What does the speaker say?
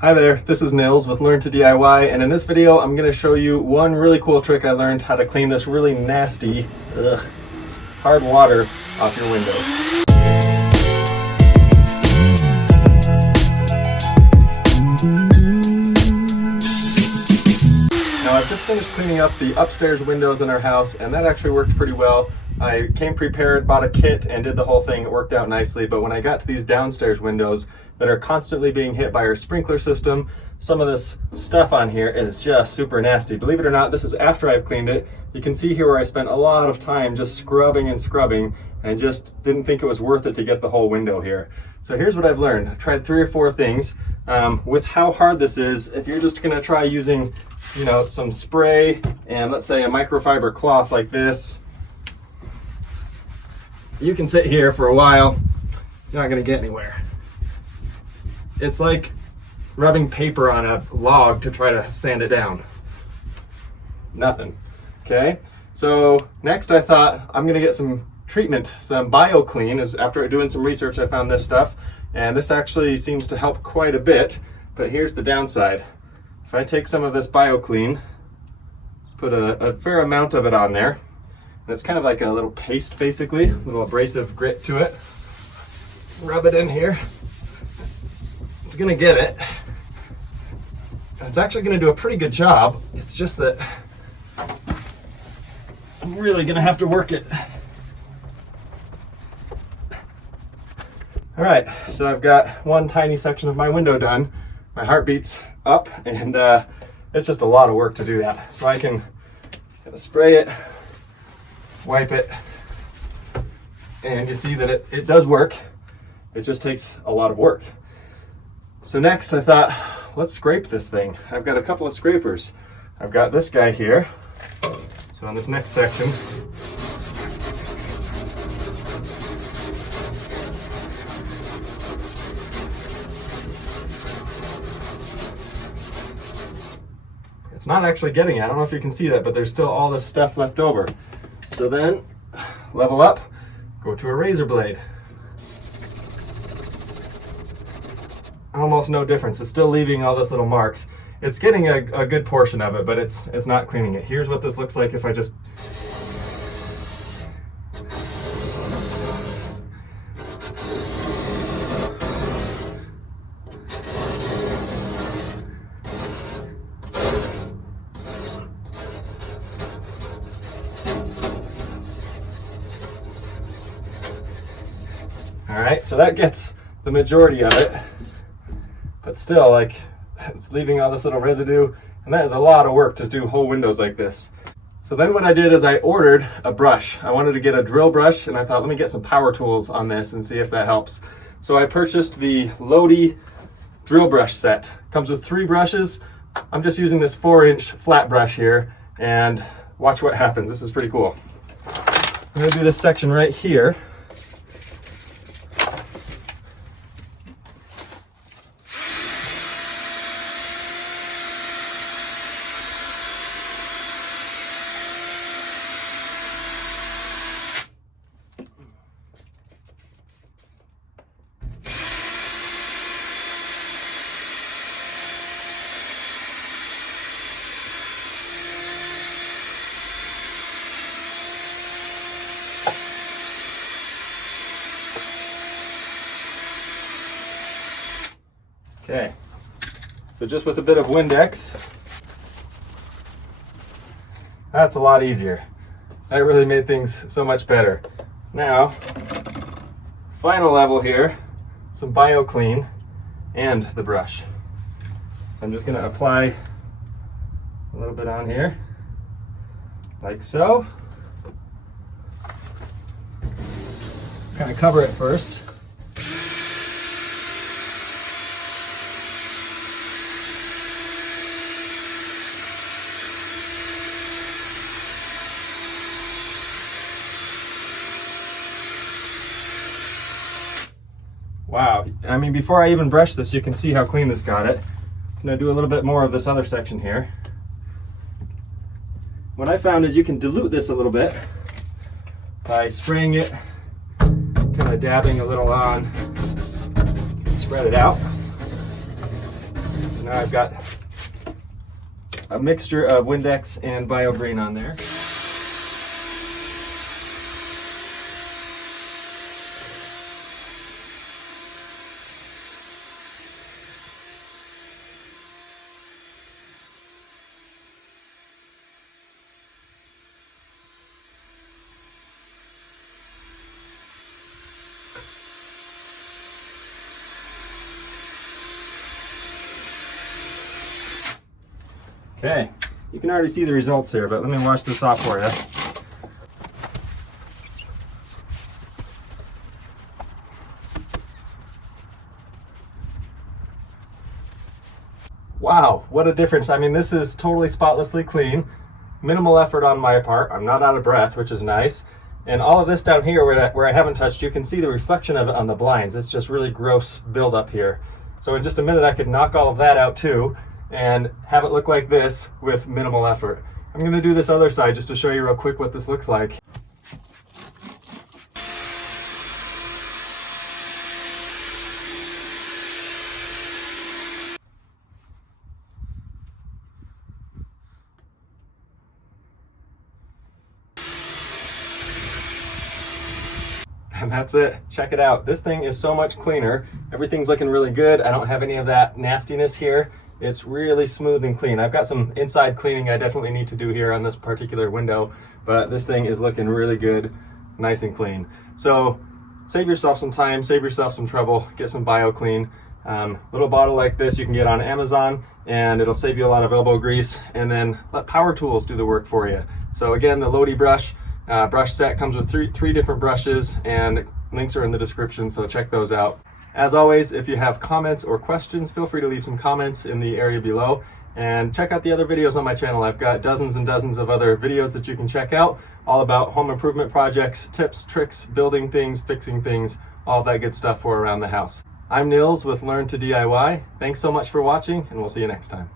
Hi there, this is Nils with Learn to DIY, and in this video I'm going to show you one really cool trick I learned how to clean this really nasty, hard water off your windows. Now I've just finished cleaning up the upstairs windows in our house, and that actually worked pretty well. I came prepared, bought a kit, and did the whole thing. It worked out nicely, but when I got to these downstairs windows that are constantly being hit by our sprinkler system, some of this stuff on here is just super nasty. Believe it or not, this is after I've cleaned it. You can see here where I spent a lot of time just scrubbing and scrubbing, and just didn't think it was worth it to get the whole window here. So here's what I've learned. I tried 3 or 4 things. With how hard this is, if you're just gonna try using, some spray and let's say a microfiber cloth like this, you can sit here for a while, you're not gonna get anywhere. It's like rubbing paper on a log to try to sand it down. Nothing, okay? So next I thought I'm gonna get some treatment, some BioClean. After doing some research, I found this stuff, and this actually seems to help quite a bit, but here's the downside. If I take some of this BioClean, put a fair amount of it on there, and it's kind of like a little paste basically, a little abrasive grit to it. Rub it in here. It's gonna get it. It's actually gonna do a pretty good job. It's just that I'm really gonna have to work it. All right, so I've got one tiny section of my window done. My heart beats up, and it's just a lot of work to do that. So I can spray it, wipe it, and you see that it does work. It just takes a lot of work. So next I thought, let's scrape this thing. I've got a couple of scrapers. I've got this guy here. So on this next section, it's not actually getting it. I don't know if you can see that, but there's still all this stuff left over. So then, level up, go to a razor blade. Almost no difference. It's still leaving all those little marks. It's getting a good portion of it, but it's not cleaning it. Here's what this looks like if I just... All right, so that gets the majority of it, but still, it's leaving all this little residue, and that is a lot of work to do whole windows like this. So then what I did is I ordered a brush. I wanted to get a drill brush, and I thought, let me get some power tools on this and see if that helps. So I purchased the Lodi drill brush set. Comes with 3 brushes. I'm just using this 4-inch flat brush here, and watch what happens. This is pretty cool. I'm gonna do this section right here. Okay, so just with a bit of Windex, that's a lot easier. That really made things so much better. Now, final level here, some BioClean and the brush. So I'm just gonna apply a little bit on here, like so. Kind of cover it first. Wow, I mean, before I even brush this, you can see how clean this got it. I'm gonna do a little bit more of this other section here. What I found is you can dilute this a little bit by spraying it, kind of dabbing a little on, spread it out. Now I've got a mixture of Windex and BioGreen on there. Okay, you can already see the results here, but let me wash this off for you. Wow, what a difference. I mean, this is totally spotlessly clean, minimal effort on my part. I'm not out of breath, which is nice. And all of this down here where I haven't touched, you can see the reflection of it on the blinds. It's just really gross buildup here. So in just a minute, I could knock all of that out too and have it look like this with minimal effort. I'm gonna do this other side just to show you real quick what this looks like. And that's it. Check it out. This thing is so much cleaner. Everything's looking really good. I don't have any of that nastiness here. It's really smooth and clean. I've got some inside cleaning I definitely need to do here on this particular window, but this thing is looking really good, nice and clean. So save yourself some time, save yourself some trouble, get some BioClean. Little bottle like this you can get on Amazon, and it'll save you a lot of elbow grease, and then let power tools do the work for you. So again, the Lodi brush set comes with three different brushes, and links are in the description, so check those out. As always, if you have comments or questions, feel free to leave some comments in the area below, and check out the other videos on my channel. I've got dozens and dozens of other videos that you can check out, all about home improvement projects, tips, tricks, building things, fixing things, all that good stuff for around the house. I'm Nils with Learn to DIY. Thanks so much for watching, and we'll see you next time.